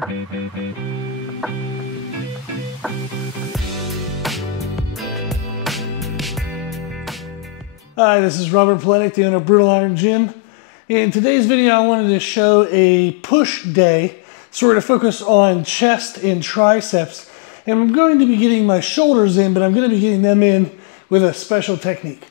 Hi, this is Robert Paletic, the owner of Brutal Iron Gym. In today's video, I wanted to show a push day, sort of focus on chest and triceps. And I'm going to be getting my shoulders in, but I'm going to be getting them in with a special technique.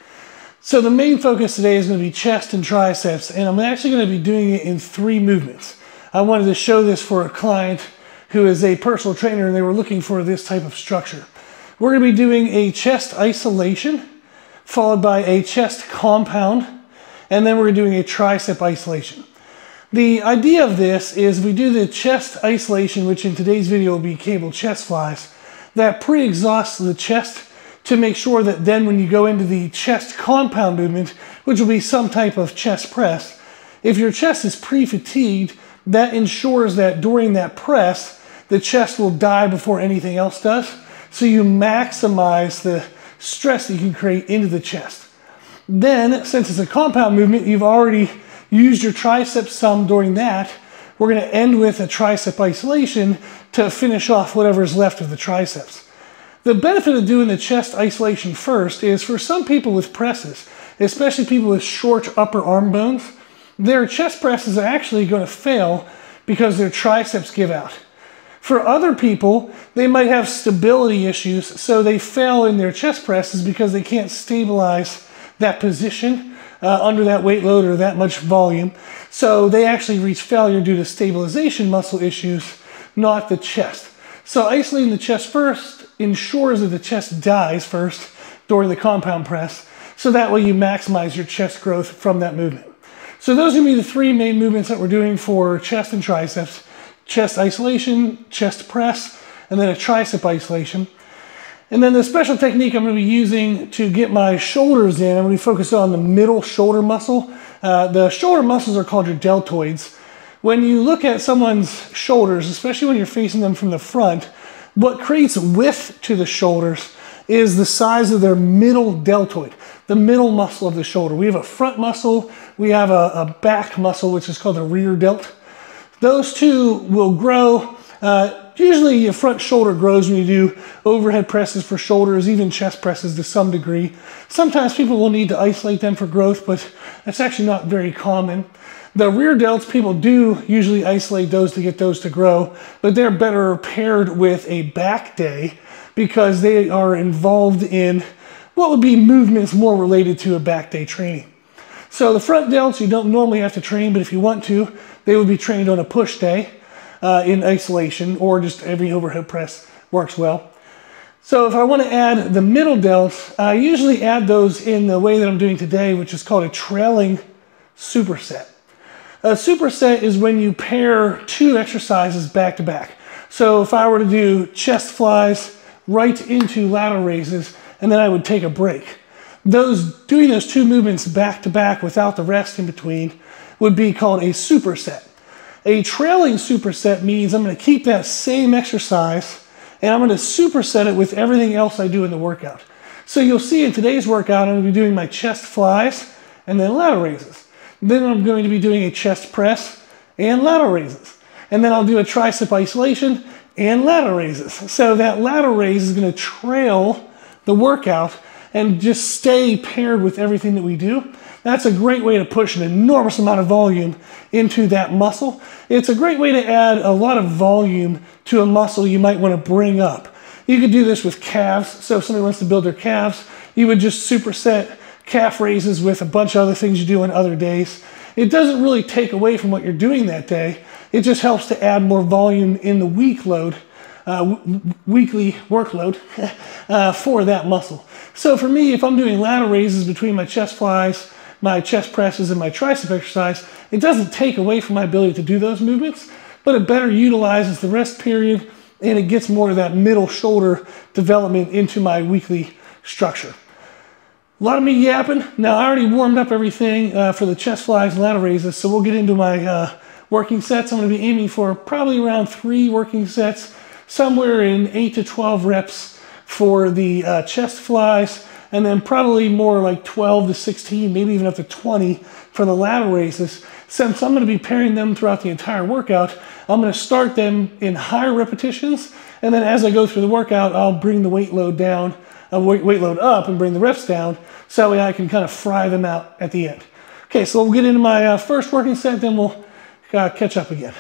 So the main focus today is going to be chest and triceps, and I'm actually going to be doing it in 3 movements. I wanted to show this for a client who is a personal trainer, and they were looking for this type of structure. We're going to be doing a chest isolation, followed by a chest compound, and then we're doing a tricep isolation. The idea of this is we do the chest isolation, which in today's video will be cable chest flies, that pre-exhausts the chest to make sure that then when you go into the chest compound movement, which will be some type of chest press, if your chest is pre-fatigued, that ensures that during that press, the chest will die before anything else does. So you maximize the stress that you can create into the chest. Then, since it's a compound movement, you've already used your triceps some during that. We're going to end with a tricep isolation to finish off whatever's left of the triceps. The benefit of doing the chest isolation first is for some people with presses, especially people with short upper arm bones, their chest presses are actually going to fail because their triceps give out. For other people, they might have stability issues, so they fail in their chest presses because they can't stabilize that position under that weight load or that much volume. So they actually reach failure due to stabilization muscle issues, not the chest. So isolating the chest first ensures that the chest dies first during the compound press, so that way you maximize your chest growth from that movement. So those are going to be the 3 main movements that we're doing for chest and triceps. Chest isolation, chest press, and then a tricep isolation. And then the special technique I'm going to be using to get my shoulders in, I'm going to be focused on the middle shoulder muscle. The shoulder muscles are called your deltoids. When you look at someone's shoulders, especially when you're facing them from the front, what creates width to the shoulders is the size of their middle deltoid, the middle muscle of the shoulder. We have a front muscle, we have a back muscle, which is called the rear delt. Those two will grow. Usually your front shoulder grows when you do overhead presses for shoulders, even chest presses to some degree. Sometimes people will need to isolate them for growth, but that's actually not very common. The rear delts, people do usually isolate those to get those to grow, but they're better paired with a back day because they are involved in what would be movements more related to a back day training. So the front delts you don't normally have to train, but if you want to, they would be trained on a push day in isolation, or just every overhead press works well. So if I want to add the middle delts, I usually add those in the way that I'm doing today, which is called a trailing superset. A superset is when you pair 2 exercises back to back. So if I were to do chest flies right into lateral raises, and then I would take a break. Doing those 2 movements back to back without the rest in between would be called a superset. A trailing superset means I'm going to keep that same exercise and I'm going to superset it with everything else I do in the workout. So you'll see in today's workout, I'm going to be doing my chest flies and then lateral raises. Then I'm going to be doing a chest press and lateral raises. And then I'll do a tricep isolation and lateral raises. So that lateral raise is going to trail the workout and just stay paired with everything that we do. That's a great way to push an enormous amount of volume into that muscle. It's a great way to add a lot of volume to a muscle you might want to bring up. You could do this with calves. So if somebody wants to build their calves, you would just superset calf raises with a bunch of other things you do on other days. It doesn't really take away from what you're doing that day. It just helps to add more volume in the weekly workload for that muscle. So for me, if I'm doing lateral raises between my chest flies, my chest presses, and my tricep exercise, it doesn't take away from my ability to do those movements, but it better utilizes the rest period and it gets more of that middle shoulder development into my weekly structure. A lot of me yapping. Now I already warmed up everything for the chest flies and lateral raises, so we'll get into my working sets. I'm going to be aiming for probably around 3 working sets, somewhere in 8 to 12 reps for the chest flies, and then probably more like 12 to 16, maybe even up to 20 for the lateral raises. Since I'm going to be pairing them throughout the entire workout, I'm going to start them in higher repetitions, and then as I go through the workout, I'll bring the weight load down, weight load up and bring the reps down, so that way I can kind of fry them out at the end. Okay, so we'll get into my first working set, then we'll catch up again.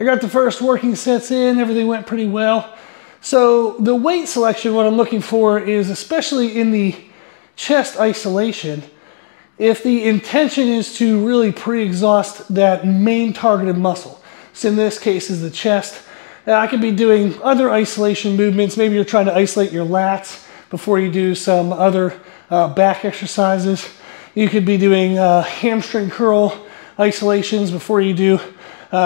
I got the first working sets in, everything went pretty well. So the weight selection, what I'm looking for is, especially in the chest isolation, if the intention is to really pre-exhaust that main targeted muscle. So in this case is the chest. I could be doing other isolation movements. Maybe you're trying to isolate your lats before you do some other back exercises. You could be doing hamstring curl isolations before you do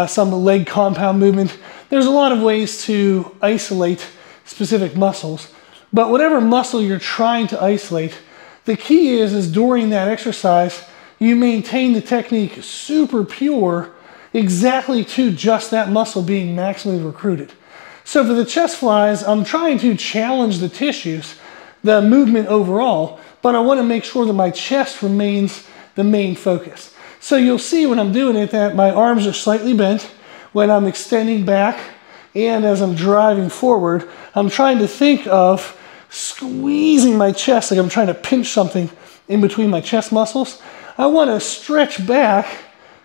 some leg compound movement. There's a lot of ways to isolate specific muscles, but whatever muscle you're trying to isolate, the key is during that exercise, you maintain the technique super pure exactly to just that muscle being maximally recruited. So for the chest flies, I'm trying to challenge the tissues, the movement overall, but I want to make sure that my chest remains the main focus. So you'll see when I'm doing it that my arms are slightly bent when I'm extending back, and as I'm driving forward, I'm trying to think of squeezing my chest like I'm trying to pinch something in between my chest muscles. I want to stretch back,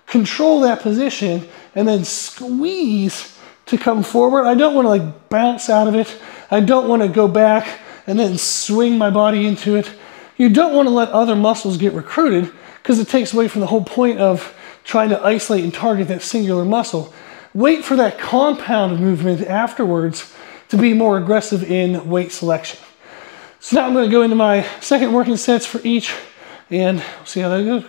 control that position, and then squeeze to come forward. I don't want to like bounce out of it. I don't want to go back and then swing my body into it. You don't want to let other muscles get recruited, because it takes away from the whole point of trying to isolate and target that singular muscle. Wait for that compound movement afterwards to be more aggressive in weight selection. So now I'm going to go into my second working sets for each, and we'll see how that goes.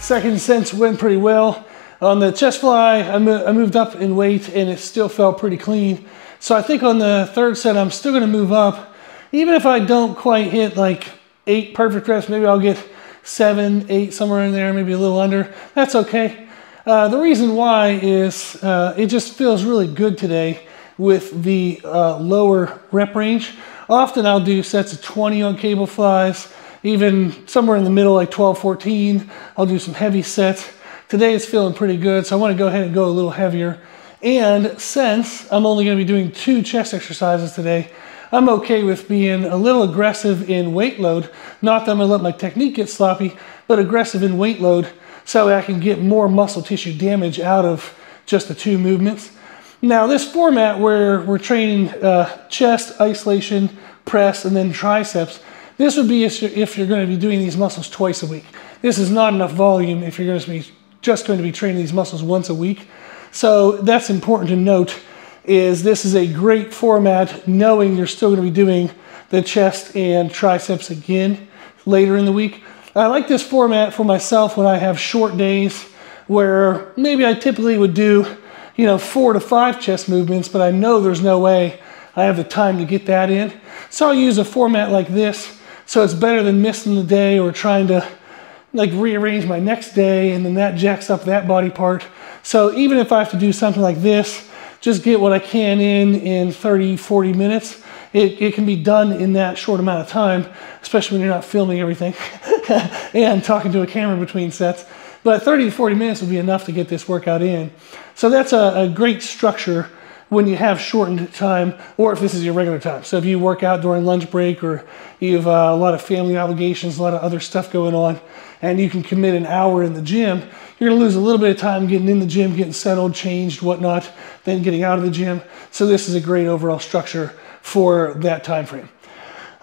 Second set went pretty well. On the chest fly, I moved up in weight and it still felt pretty clean. So I think on the third set, I'm still gonna move up. Even if I don't quite hit like 8 perfect reps, maybe I'll get 7, 8, somewhere in there, maybe a little under. That's okay. The reason why is it just feels really good today with the lower rep range. Often I'll do sets of 20 on cable flies, even somewhere in the middle, like 12, 14. I'll do some heavy sets. Today it's feeling pretty good, so I want to go ahead and go a little heavier. And since I'm only going to be doing 2 chest exercises today, I'm okay with being a little aggressive in weight load. Not that I'm going to let my technique get sloppy, but aggressive in weight load so I can get more muscle tissue damage out of just the 2 movements. Now this format where we're training chest, isolation, press, and then triceps, this would be if you're going to be doing these muscles twice a week. This is not enough volume if you're just going to be training these muscles once a week. So that's important to note, is this is a great format knowing you're still going to be doing the chest and triceps again later in the week. I like this format for myself when I have short days where maybe I typically would do you know, 4 to 5 chest movements, but I know there's no way I have the time to get that in. So I'll use a format like this. So it's better than missing the day or trying to like rearrange my next day, and then that jacks up that body part. So even if I have to do something like this, just get what I can in 30, 40 minutes. It can be done in that short amount of time, especially when you're not filming everything and talking to a camera between sets. But 30 to 40 minutes would be enough to get this workout in. So that's a great structure when you have shortened time, or if this is your regular time. So if you work out during lunch break, or you have a lot of family obligations, a lot of other stuff going on, and you can commit an hour in the gym, you're gonna lose a little bit of time getting in the gym, getting settled, changed, whatnot, then getting out of the gym. So this is a great overall structure for that time frame.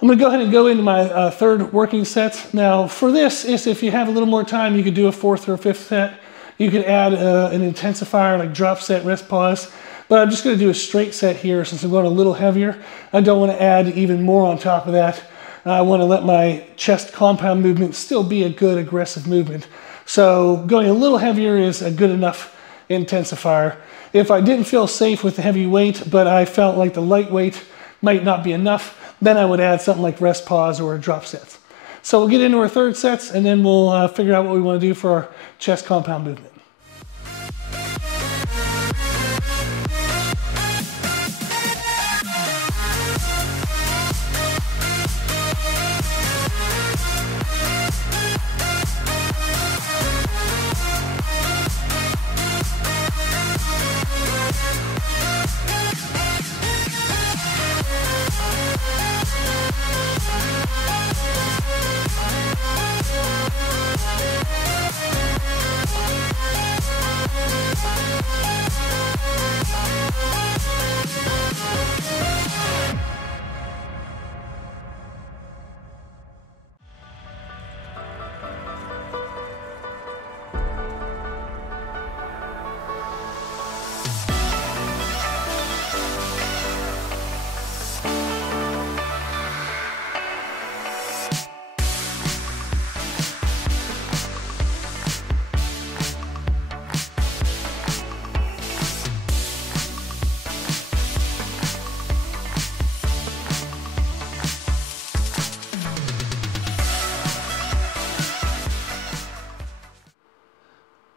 I'm gonna go ahead and go into my third working set. Now for this, if you have a little more time, you could do a 4th or a 5th set. You could add an intensifier like drop set, rest pause. But I'm just gonna do a straight set here since I'm going a little heavier. I don't wanna add even more on top of that. I wanna let my chest compound movement still be a good aggressive movement. So going a little heavier is a good enough intensifier. If I didn't feel safe with the heavy weight, but I felt like the light weight might not be enough, then I would add something like rest pause or drop sets. So we'll get into our third sets, and then we'll figure out what we wanna do for our chest compound movement.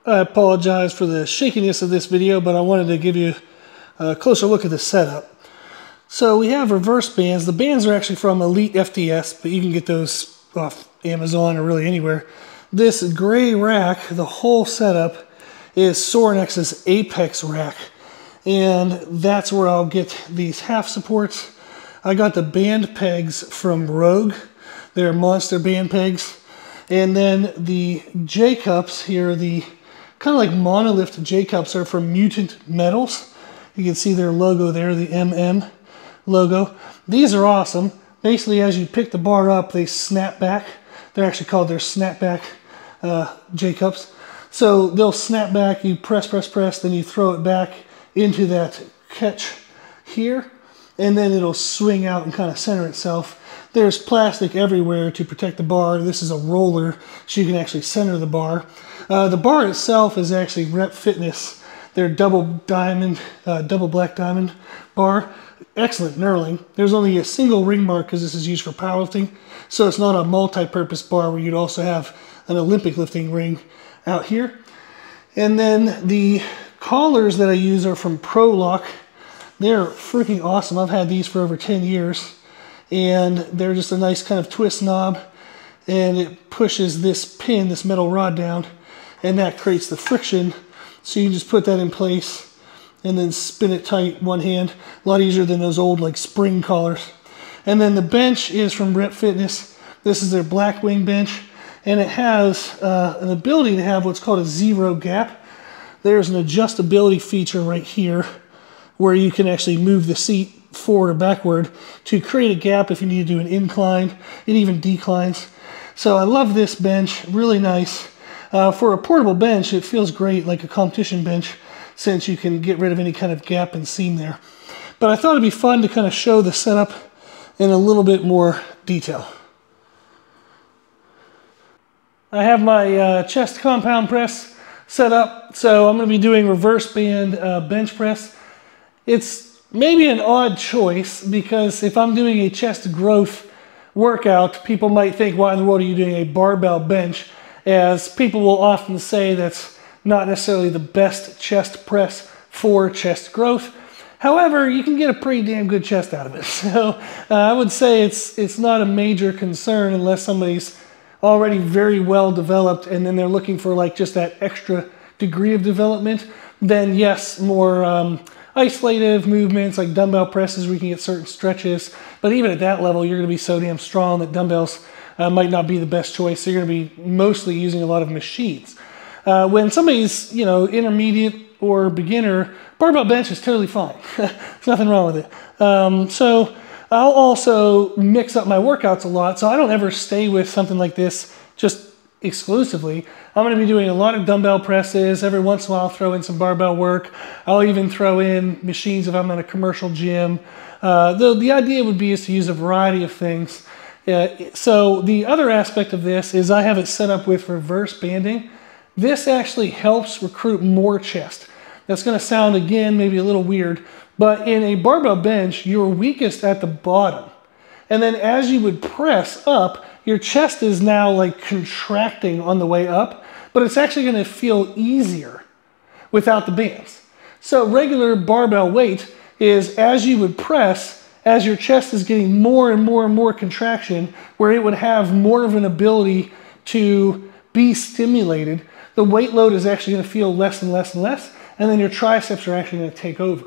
I apologize for the shakiness of this video, but I wanted to give you a closer look at the setup. So we have reverse bands. The bands are actually from Elite FDS, but you can get those off Amazon or really anywhere. This gray rack, the whole setup, is Sorinex's Apex rack. And that's where I'll get these half supports. I got the band pegs from Rogue. They're monster band pegs. And then the J-cups here, the kind of like monolift J-cups, are from Mutant Metals. You can see their logo there, the MM logo. These are awesome. Basically, as you pick the bar up, they snap back. They're actually called their snapback J-cups. So they'll snap back, you press, then you throw it back into that catch here, and then it'll swing out and kind of center itself. There's plastic everywhere to protect the bar. This is a roller, so you can actually center the bar. The bar itself is actually Rep Fitness. Their double black diamond bar. Excellent knurling. There's only a single ring mark because this is used for powerlifting, so it's not a multi-purpose bar where you'd also have an Olympic lifting ring out here. And then the collars that I use are from ProLock. They're freaking awesome. I've had these for over 10 years. And they're just a nice kind of twist knob, and it pushes this pin, this metal rod down, and that creates the friction. So you can just put that in place and then spin it tight one hand. A lot easier than those old like spring collars. And then the bench is from Rep Fitness. This is their Blackwing bench, and it has an ability to have what's called a zero gap. There's an adjustability feature right here where you can actually move the seat forward or backward to create a gap if you need to do an incline. It even declines. So I love this bench, really nice. For a portable bench, it feels great, like a competition bench, since you can get rid of any kind of gap and seam there. But I thought it'd be fun to kind of show the setup in a little bit more detail. I have my chest compound press set up. So I'm going to be doing reverse band bench press. It's maybe an odd choice because if I'm doing a chest growth workout, people might think, why in the world are you doing a barbell bench? As people will often say that's not necessarily the best chest press for chest growth. However, you can get a pretty damn good chest out of it. So I would say it's not a major concern unless somebody's already very well developed and then they're looking for like just that extra degree of development. Then yes, more isolative movements like dumbbell presses where you can get certain stretches. But even at that level, you're going to be so damn strong that dumbbells might not be the best choice. So you're going to be mostly using a lot of machines. When somebody's, intermediate or beginner, barbell bench is totally fine. There's nothing wrong with it. So I'll also mix up my workouts a lot. So I don't ever stay with something like this just exclusively. I'm going to be doing a lot of dumbbell presses. Every once in a while, I'll throw in some barbell work. I'll even throw in machines if I'm in a commercial gym. The idea would be is to use a variety of things. So the other aspect of this is I have it set up with reverse banding. This actually helps recruit more chest. That's going to sound, again, maybe a little weird, but in a barbell bench, you're weakest at the bottom. And then as you would press up, your chest is now like contracting on the way up, but it's actually going to feel easier without the bands. So regular barbell weight is as you would press, as your chest is getting more and more and more contraction, where it would have more of an ability to be stimulated, the weight load is actually going to feel less and less and less, and then your triceps are actually going to take over.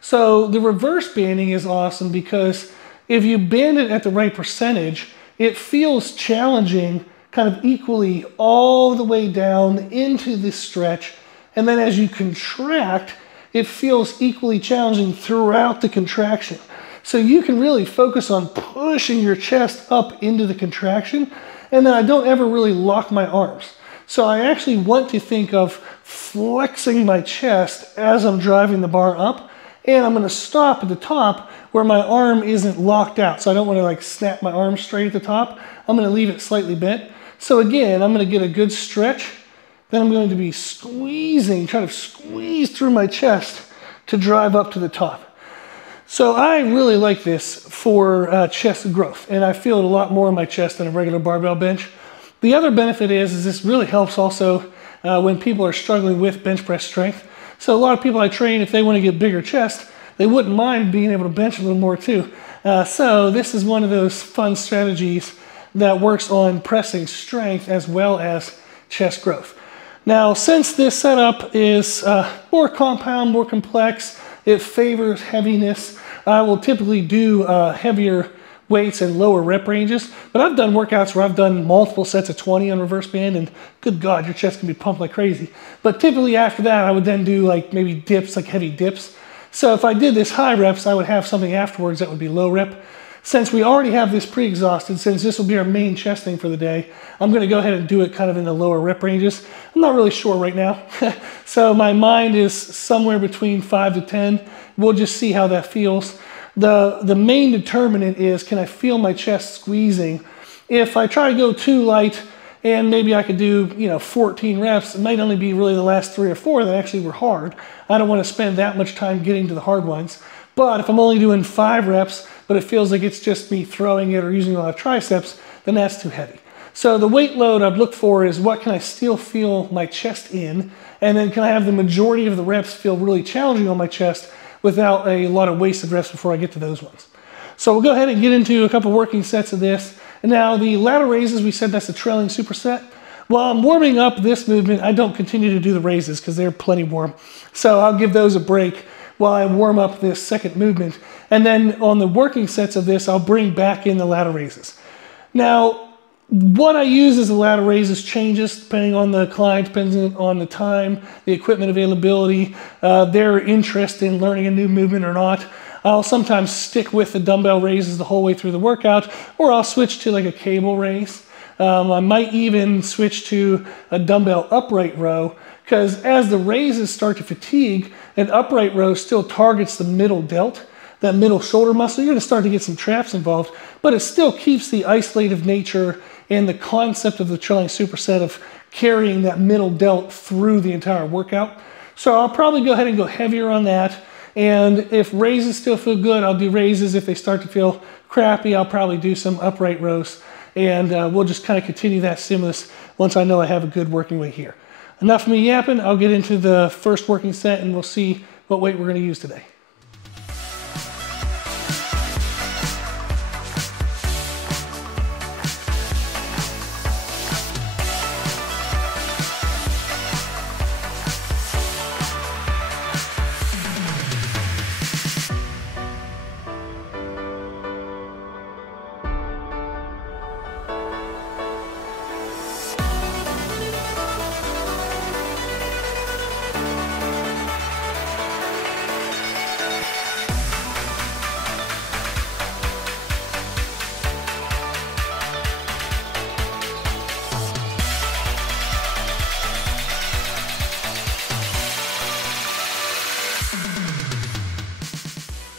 So the reverse banding is awesome because if you band it at the right percentage, it feels challenging kind of equally all the way down into this stretch. And then as you contract, it feels equally challenging throughout the contraction. So you can really focus on pushing your chest up into the contraction. And then I don't ever really lock my arms. So I actually want to think of flexing my chest as I'm driving the bar up. And I'm going to stop at the top where my arm isn't locked out. So I don't want to like snap my arm straight at the top. I'm going to leave it slightly bent. So again, I'm going to get a good stretch. Then I'm going to be squeezing, trying to squeeze through my chest to drive up to the top. So I really like this for chest growth. And I feel it a lot more in my chest than a regular barbell bench. The other benefit is this really helps also when people are struggling with bench press strength. So a lot of people I train, if they want to get bigger chest, they wouldn't mind being able to bench a little more too. So this is one of those fun strategies that works on pressing strength as well as chest growth. Now, since this setup is more compound, more complex, it favors heaviness, I will typically do heavier weights and lower rep ranges. But I've done workouts where I've done multiple sets of 20 on reverse band, and good God, your chest can be pumped like crazy. But typically after that, I would then do like maybe dips, like heavy dips. So if I did this high reps, I would have something afterwards that would be low rep. Since we already have this pre-exhausted, since this will be our main chest thing for the day, I'm going to go ahead and do it kind of in the lower rep ranges. I'm not really sure right now. So my mind is somewhere between 5 to 10. We'll just see how that feels. The main determinant is, can I feel my chest squeezing? If I try to go too light and maybe I could do 14 reps, it might only be really the last 3 or 4 that actually were hard. I don't want to spend that much time getting to the hard ones. But if I'm only doing 5 reps, but it feels like it's just me throwing it or using a lot of triceps, then that's too heavy. So the weight load I'd look for is what can I still feel my chest in, and then can I have the majority of the reps feel really challenging on my chest without a lot of wasted reps before I get to those ones. So we'll go ahead and get into a couple working sets of this. And now the lateral raises, we said that's a trailing superset. While I'm warming up this movement, I don't continue to do the raises because they're plenty warm. So I'll give those a break while I warm up this second movement. And then on the working sets of this, I'll bring back in the lateral raises. Now, what I use as the lateral raises changes depending on the client, depending on the time, the equipment availability, their interest in learning a new movement or not. I'll sometimes stick with the dumbbell raises the whole way through the workout, or I'll switch to like a cable raise. I might even switch to a dumbbell upright row, because as the raises start to fatigue, an upright row still targets the middle delt, that middle shoulder muscle. You're going to start to get some traps involved, but it still keeps the isolative nature and the concept of the trailing superset of carrying that middle delt through the entire workout. So I'll probably go ahead and go heavier on that. And if raises still feel good, I'll do raises. If they start to feel crappy, I'll probably do some upright rows. And we'll just kind of continue that stimulus once I know I have a good working weight here. Enough of me yapping. I'll get into the first working set and we'll see what weight we're going to use today.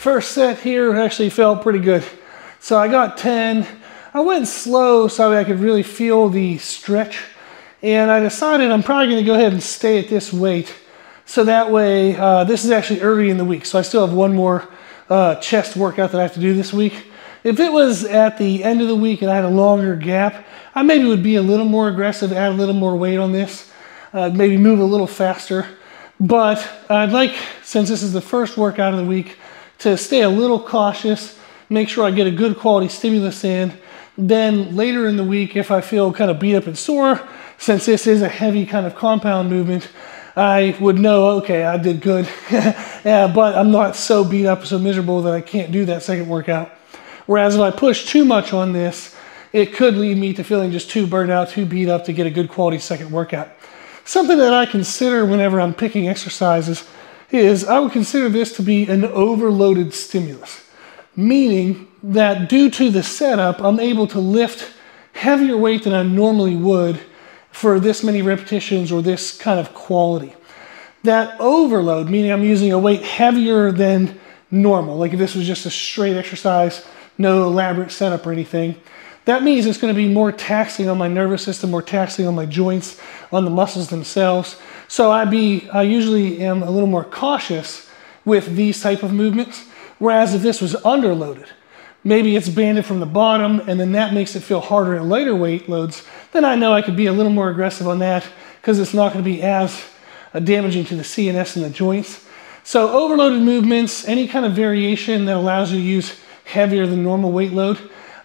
First set here actually felt pretty good. So I got 10. I went slow so I could really feel the stretch. And I decided I'm probably gonna go ahead and stay at this weight. So that way, this is actually early in the week. So I still have one more chest workout that I have to do this week. If it was at the end of the week and I had a longer gap, I maybe would be a little more aggressive, add a little more weight on this, maybe move a little faster. But I'd like, since this is the first workout of the week, to stay a little cautious, make sure I get a good quality stimulus in. Then later in the week, if I feel kind of beat up and sore, since this is a heavy kind of compound movement, I would know, okay, I did good. Yeah, but I'm not so beat up, so miserable that I can't do that second workout. Whereas if I push too much on this, it could lead me to feeling just too burned out, too beat up to get a good quality second workout. Something that I consider whenever I'm picking exercises is I would consider this to be an overloaded stimulus, meaning that due to the setup, I'm able to lift heavier weight than I normally would for this many repetitions or this kind of quality. That overload, meaning I'm using a weight heavier than normal, like if this was just a straight exercise, no elaborate setup or anything, that means it's going to be more taxing on my nervous system, more taxing on my joints, on the muscles themselves. So I usually am a little more cautious with these type of movements. Whereas if this was underloaded, maybe it's banded from the bottom and then that makes it feel harder at lighter weight loads, then I know I could be a little more aggressive on that because it's not going to be as damaging to the CNS and the joints. So overloaded movements, any kind of variation that allows you to use heavier than normal weight load,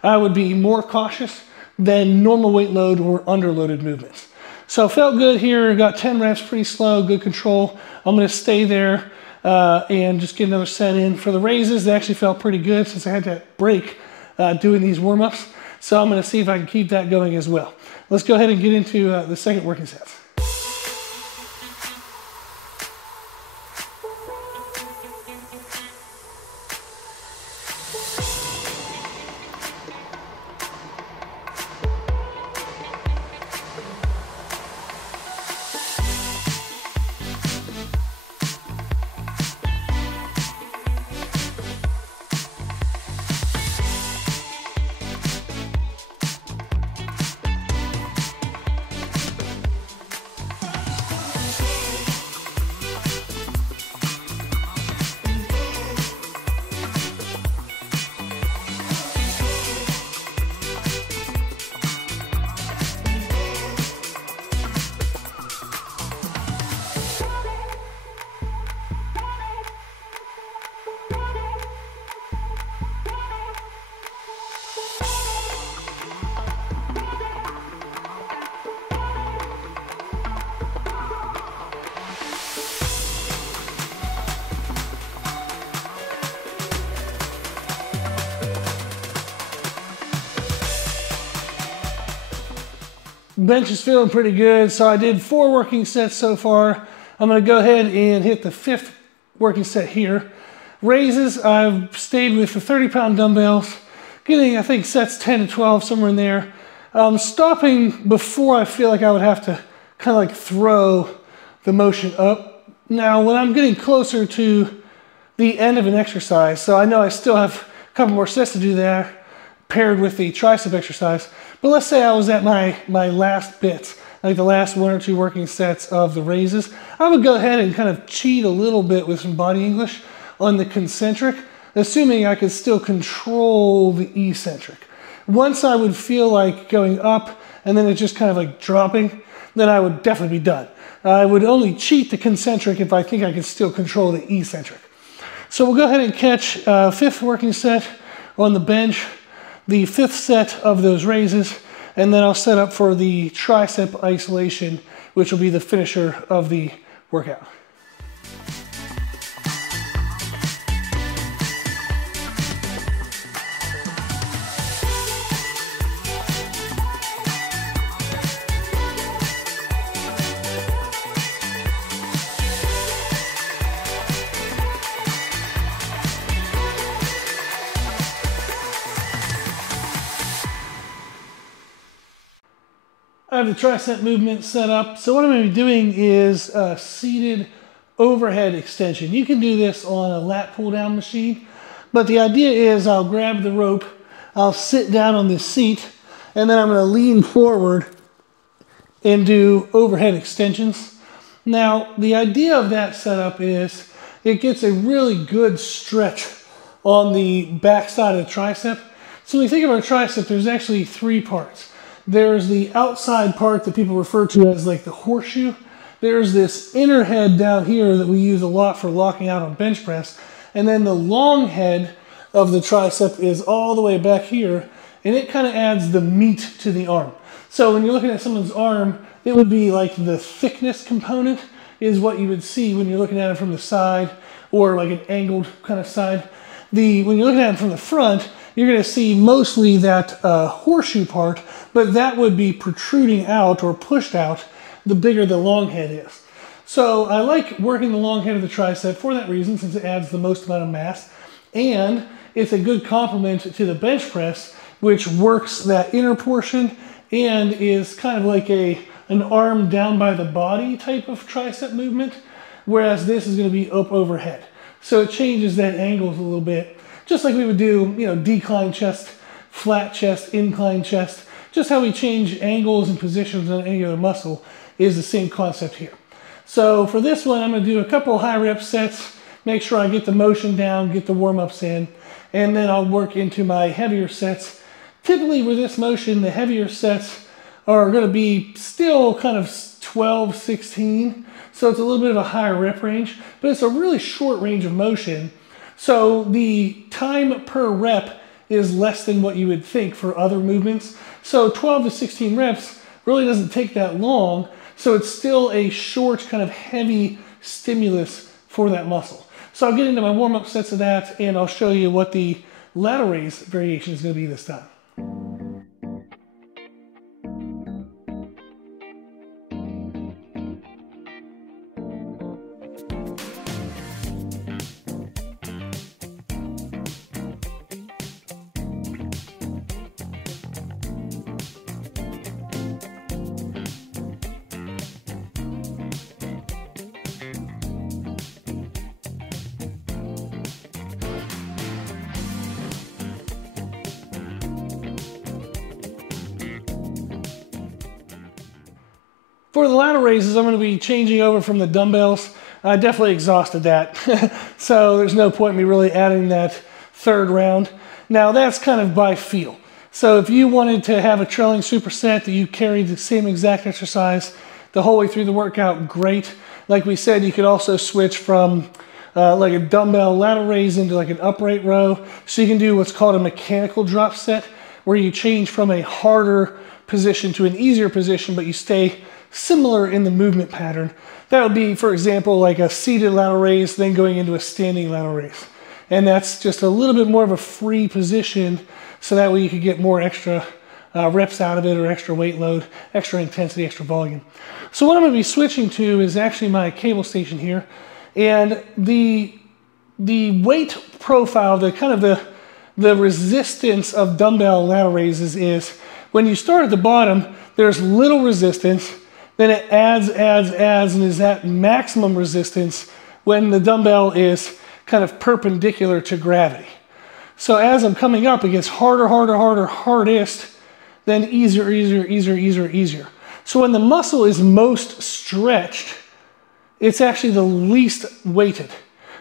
I would be more cautious than normal weight load or underloaded movements. So felt good here, got 10 reps, pretty slow, good control. I'm gonna stay there and just get another set in. For the raises, they actually felt pretty good since I had that break doing these warm-ups. So I'm gonna see if I can keep that going as well. Let's go ahead and get into the second working sets. Bench is feeling pretty good, so I did 4 working sets so far. I'm gonna go ahead and hit the 5th working set here. Raises, I've stayed with the 30-pound dumbbells, getting, I think, sets 10 to 12, somewhere in there. Stopping before I feel like I would have to kind of like throw the motion up. Now, when I'm getting closer to the end of an exercise, so I know I still have a couple more sets to do there, paired with the tricep exercise. But let's say I was at my last bits. like the last 1 or 2 working sets of the raises. I would go ahead and kind of cheat a little bit with some body English on the concentric, assuming I could still control the eccentric. Once I would feel like going up and then it's just kind of like dropping, then I would definitely be done. I would only cheat the concentric if I think I could still control the eccentric. So we'll go ahead and catch 5th working set on the bench, the 5th set of those raises, and then I'll set up for the tricep isolation, which will be the finisher of the workout. I have the tricep movement set up. So what I'm going to be doing is a seated overhead extension. You can do this on a lat pull down machine, but the idea is I'll grab the rope, I'll sit down on this seat, and then I'm going to lean forward and do overhead extensions. Now, the idea of that setup is it gets a really good stretch on the back side of the tricep. So when you think about a tricep, there's actually 3 parts. There's the outside part that people refer to as like the horseshoe. There's this inner head down here that we use a lot for locking out on bench press. And then the long head of the tricep is all the way back here, and it kind of adds the meat to the arm. So when you're looking at someone's arm, it would be like the thickness component is what you would see when you're looking at it from the side, or like an angled kind of side. When you're looking at it from the front, you're going to see mostly that horseshoe part, but that would be protruding out or pushed out the bigger the long head is. So I like working the long head of the tricep for that reason, since it adds the most amount of mass, and it's a good complement to the bench press, which works that inner portion and is kind of like an arm down by the body type of tricep movement, whereas this is going to be up overhead. So it changes that angles a little bit. Just like we would do, decline chest, flat chest, incline chest. Just how we change angles and positions on any other muscle is the same concept here. So for this one, I'm going to do a couple high rep sets, make sure I get the motion down, get the warm-ups in, and then I'll work into my heavier sets. Typically with this motion, the heavier sets are going to be still kind of 12, 16. So it's a little bit of a higher rep range, but it's a really short range of motion. So the time per rep is less than what you would think for other movements. So 12 to 16 reps really doesn't take that long. So it's still a short, kind of heavy stimulus for that muscle. So I'll get into my warm-up sets of that, and I'll show you what the lateral raise variation is going to be this time. For the lateral raises, I'm going to be changing over from the dumbbells. I definitely exhausted that. So there's no point in me really adding that 3rd round. Now that's kind of by feel. So if you wanted to have a trailing superset that you carried the same exact exercise the whole way through the workout, great. Like we said, you could also switch from like a dumbbell lateral raise into like an upright row. So you can do what's called a mechanical drop set, where you change from a harder position to an easier position, but you stay similar in the movement pattern. That would be, for example, like a seated lateral raise, then going into a standing lateral raise. And that's just a little bit more of a free position, so that way you could get more extra reps out of it, or extra weight load, extra intensity, extra volume. So what I'm going to be switching to is actually my cable station here. And the weight profile, the resistance of dumbbell lateral raises is, when you start at the bottom, there's little resistance, then it adds, and is at maximum resistance when the dumbbell is kind of perpendicular to gravity. So as I'm coming up, it gets harder, hardest, then easier. So when the muscle is most stretched, it's actually the least weighted,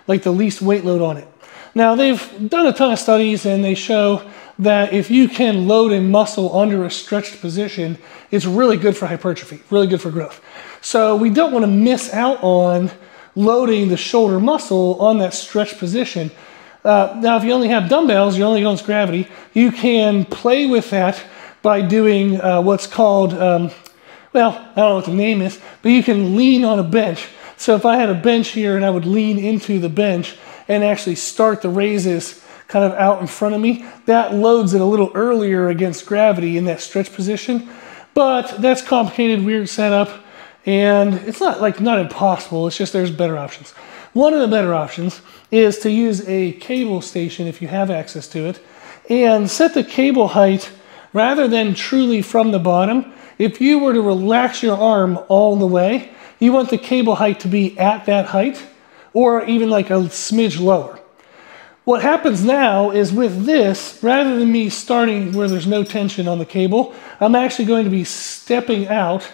like the least weight load on it. Now they've done a ton of studies and they show that if you can load a muscle under a stretched position, it's really good for hypertrophy, really good for growth. So we don't want to miss out on loading the shoulder muscle on that stretched position. Now if you only have dumbbells, you're only going to gravity, you can play with that by doing what's called, well, I don't know what the name is, but you can lean on a bench. So if I had a bench here and I would lean into the bench and actually start the raises kind of out in front of me, that loads it a little earlier against gravity in that stretch position. But that's complicated, weird setup, and it's not impossible, it's just there's better options. One of the better options is to use a cable station if you have access to it, and set the cable height rather than truly from the bottom. If you were to relax your arm all the way, you want the cable height to be at that height, or even like a smidge lower. What happens now is with this, rather than me starting where there's no tension on the cable, I'm actually going to be stepping out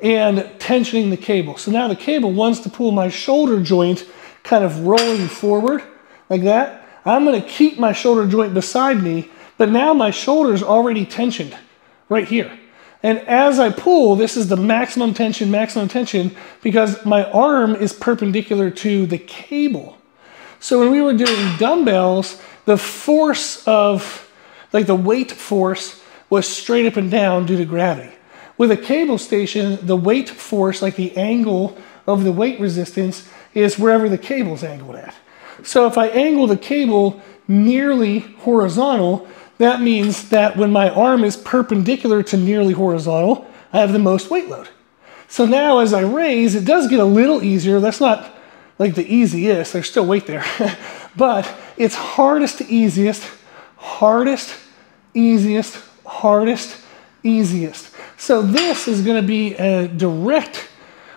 and tensioning the cable. So now the cable wants to pull my shoulder joint kind of rolling forward like that. I'm going to keep my shoulder joint beside me, but now my shoulder's already tensioned right here. And as I pull, this is the maximum tension, because my arm is perpendicular to the cable. So when we were doing dumbbells, the force of, like the weight force, was straight up and down due to gravity. With a cable station, the weight force, like the angle of the weight resistance, is wherever the cable's angled at. So if I angle the cable nearly horizontal, that means that when my arm is perpendicular to nearly horizontal, I have the most weight load. So now as I raise, it does get a little easier. That's not like the easiest, there's still weight there. But it's hardest to easiest, hardest, easiest, hardest, easiest. So this is going to be a direct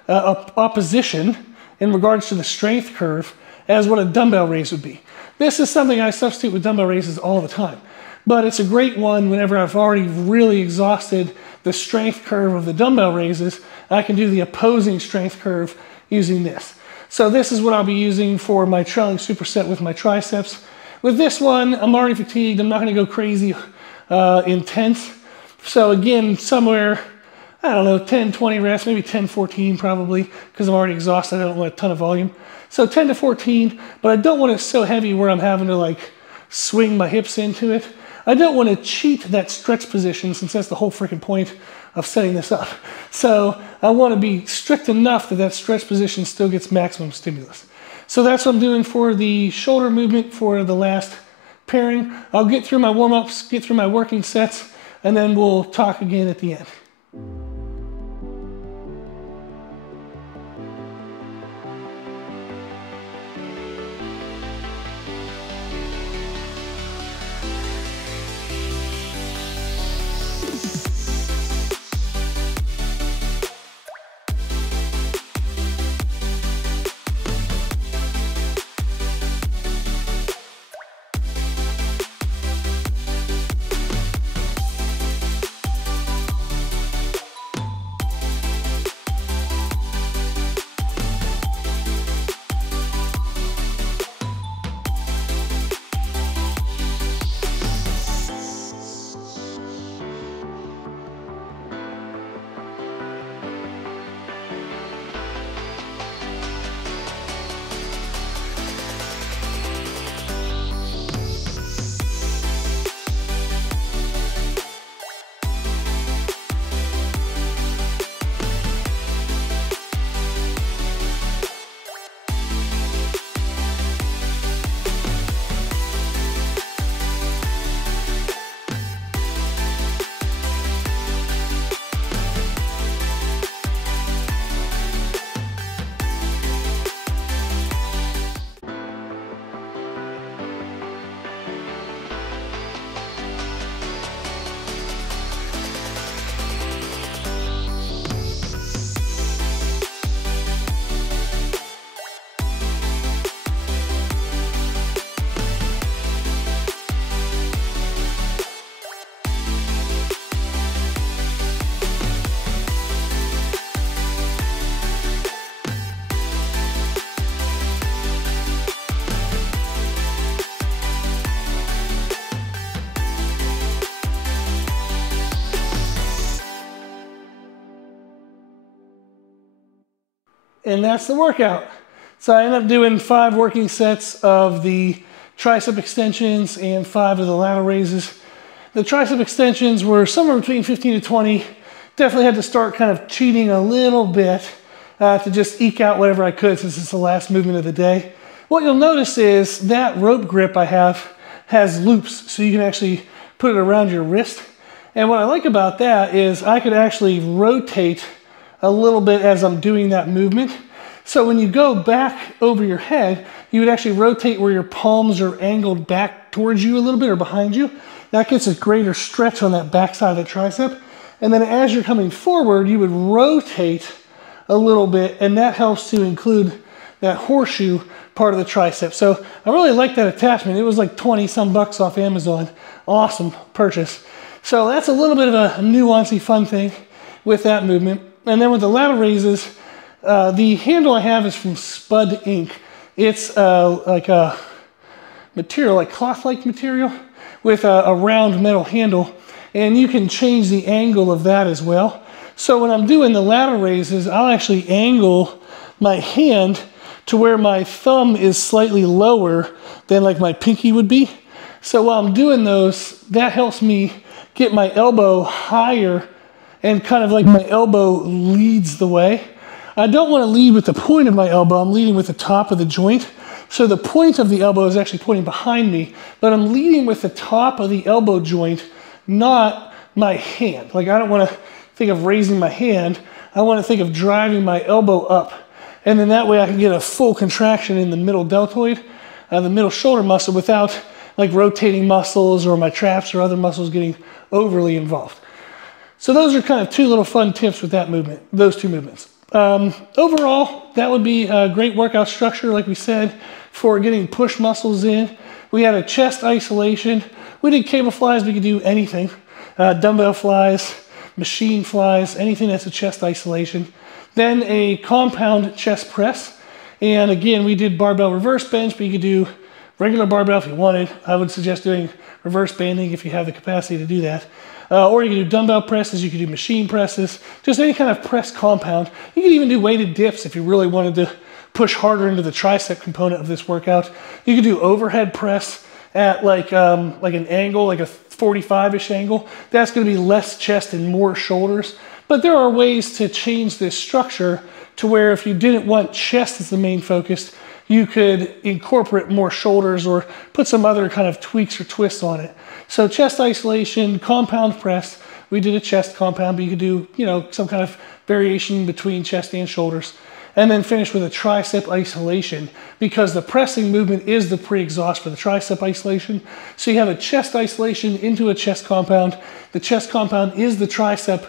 opposition in regards to the strength curve as what a dumbbell raise would be. This is something I substitute with dumbbell raises all the time. But it's a great one whenever I've already really exhausted the strength curve of the dumbbell raises. I can do the opposing strength curve using this. So this is what I'll be using for my trailing superset with my triceps. With this one, I'm already fatigued. I'm not going to go crazy intense. So again, somewhere, I don't know, 10, 20 reps, maybe 10, 14 probably, because I'm already exhausted. I don't want a ton of volume. So 10 to 14, but I don't want it so heavy where I'm having to like swing my hips into it. I don't want to cheat that stretch position, since that's the whole freaking point of setting this up. So I want to be strict enough that that stretch position still gets maximum stimulus. So that's what I'm doing for the shoulder movement for the last pairing. I'll get through my warm-ups, get through my working sets, and then we'll talk again at the end. and that's the workout. So I ended up doing 5 working sets of the tricep extensions and 5 of the lateral raises. The tricep extensions were somewhere between 15 to 20. Definitely had to start kind of cheating a little bit to just eke out whatever I could since it's the last movement of the day. What you'll notice is that rope grip I have has loops, so you can actually put it around your wrist. And what I like about that is I could actually rotate a little bit as I'm doing that movement. So when you go back over your head, you would actually rotate where your palms are angled back towards you a little bit or behind you. That gets a greater stretch on that back side of the tricep. And then as you're coming forward, you would rotate a little bit, and that helps to include that horseshoe part of the tricep. So I really like that attachment. It was like 20 some bucks off Amazon. Awesome purchase. So that's a little bit of a nuancy fun thing with that movement. And then with the lateral raises, the handle I have is from Spud Inc. It's like a material, like cloth-like material with a round metal handle, and you can change the angle of that as well. So when I'm doing the lateral raises, I'll actually angle my hand to where my thumb is slightly lower than like my pinky would be. So while I'm doing those, that helps me get my elbow higher, and kind of like my elbow leads the way. I don't want to lead with the point of my elbow, I'm leading with the top of the joint. So the point of the elbow is actually pointing behind me, but I'm leading with the top of the elbow joint, not my hand. Like I don't want to think of raising my hand, I want to think of driving my elbow up. And then that way I can get a full contraction in the middle deltoid, the middle shoulder muscle, without like rotating muscles or my traps or other muscles getting overly involved. So those are kind of 2 little fun tips with that movement, those 2 movements. Overall, that would be a great workout structure, like we said, for getting push muscles in. We had a chest isolation. We did cable flies, we could do anything. Dumbbell flies, machine flies, anything that's a chest isolation. Then a compound chest press. And again, we did barbell reverse bench, but you could do regular barbell if you wanted. I would suggest doing reverse banding if you have the capacity to do that. Or you can do dumbbell presses, you can do machine presses, just any kind of press compound. You can even do weighted dips if you really wanted to push harder into the tricep component of this workout. You can do overhead press at like an angle, like a 45-ish angle. That's going to be less chest and more shoulders. But there are ways to change this structure to where if you didn't want chest as the main focus, you could incorporate more shoulders or put some other kind of tweaks or twists on it. So chest isolation, compound press, we did a chest compound, but you could do, you know, some kind of variation between chest and shoulders. And then finish with a tricep isolation, because the pressing movement is the pre-exhaust for the tricep isolation. So you have a chest isolation into a chest compound. The chest compound is the tricep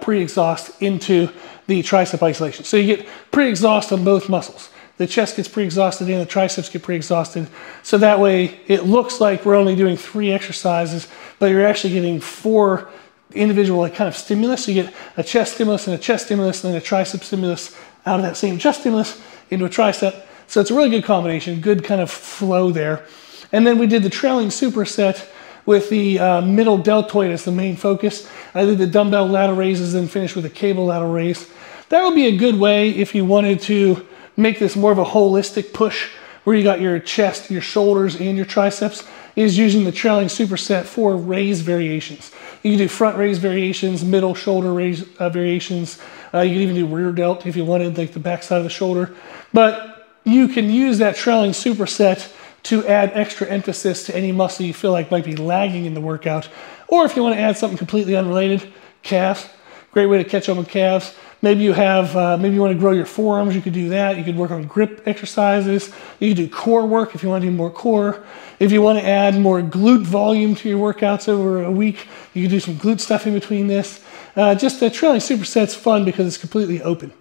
pre-exhaust into the tricep isolation. So you get pre-exhaust on both muscles. The chest gets pre-exhausted and the triceps get pre-exhausted. So that way it looks like we're only doing 3 exercises, but you're actually getting 4 individual like kind of stimulus. So you get a chest stimulus and a chest stimulus and then a tricep stimulus out of that same chest stimulus into a tricep. So it's a really good combination, good kind of flow there. And then we did the trailing superset with the middle deltoid as the main focus. I did the dumbbell lateral raises and finished with a cable lateral raise. That would be a good way if you wanted to make this more of a holistic push where you got your chest, your shoulders, and your triceps, is using the trailing superset for raise variations. You can do front raise variations, middle shoulder raise variations. You can even do rear delt if you wanted, like the back side of the shoulder. But you can use that trailing superset to add extra emphasis to any muscle you feel like might be lagging in the workout. Or if you want to add something completely unrelated, calves, great way to catch up with calves. Maybe you have, maybe you want to grow your forearms, you could do that. You could work on grip exercises. You could do core work if you want to do more core. If you want to add more glute volume to your workouts over a week, you could do some glute stuff in between this. Just the trailing superset's fun because it's completely open.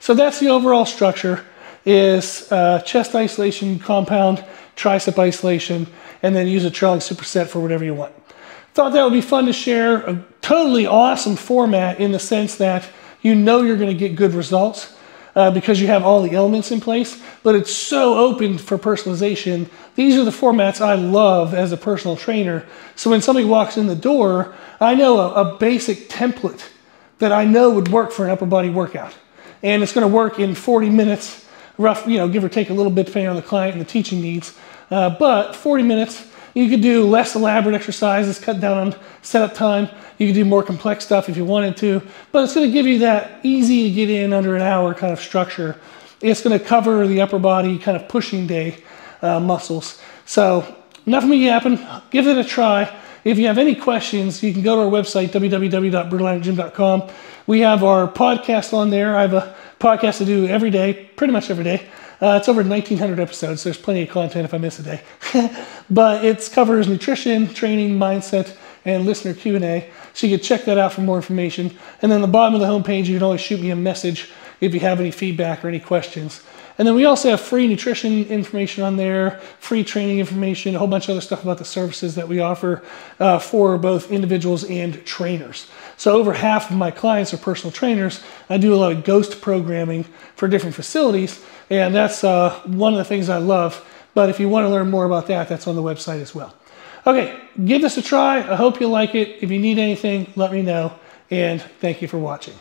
So that's the overall structure, is chest isolation, compound, tricep isolation, and then use a trailing superset for whatever you want. Thought that would be fun to share. A totally awesome format in the sense that you know you're going to get good results because you have all the elements in place, but it's so open for personalization. These are the formats I love as a personal trainer. So when somebody walks in the door, I know a basic template that I know would work for an upper body workout. and it's going to work in 40 minutes, rough, give or take a little bit depending on the client and the teaching needs. But 40 minutes, you could do less elaborate exercises, cut down on setup time. You could do more complex stuff if you wanted to, but it's going to give you that easy to get in under an hour kind of structure. It's going to cover the upper body kind of pushing day muscles. So enough of me yapping. Give it a try. If you have any questions, you can go to our website, www.brutalirongym.com. We have our podcast on there. I have a podcast to do every day, pretty much every day. It's over 1,900 episodes. So there's plenty of content if I miss a day. But it covers nutrition, training, mindset, and listener Q&A. So you can check that out for more information. And then at the bottom of the homepage, you can always shoot me a message if you have any feedback or any questions. And then we also have free nutrition information on there, free training information, a whole bunch of other stuff about the services that we offer for both individuals and trainers. So over half of my clients are personal trainers. I do a lot of ghost programming for different facilities, and that's one of the things I love. But if you want to learn more about that, that's on the website as well. Okay, give this a try. I hope you like it. If you need anything, let me know, and thank you for watching.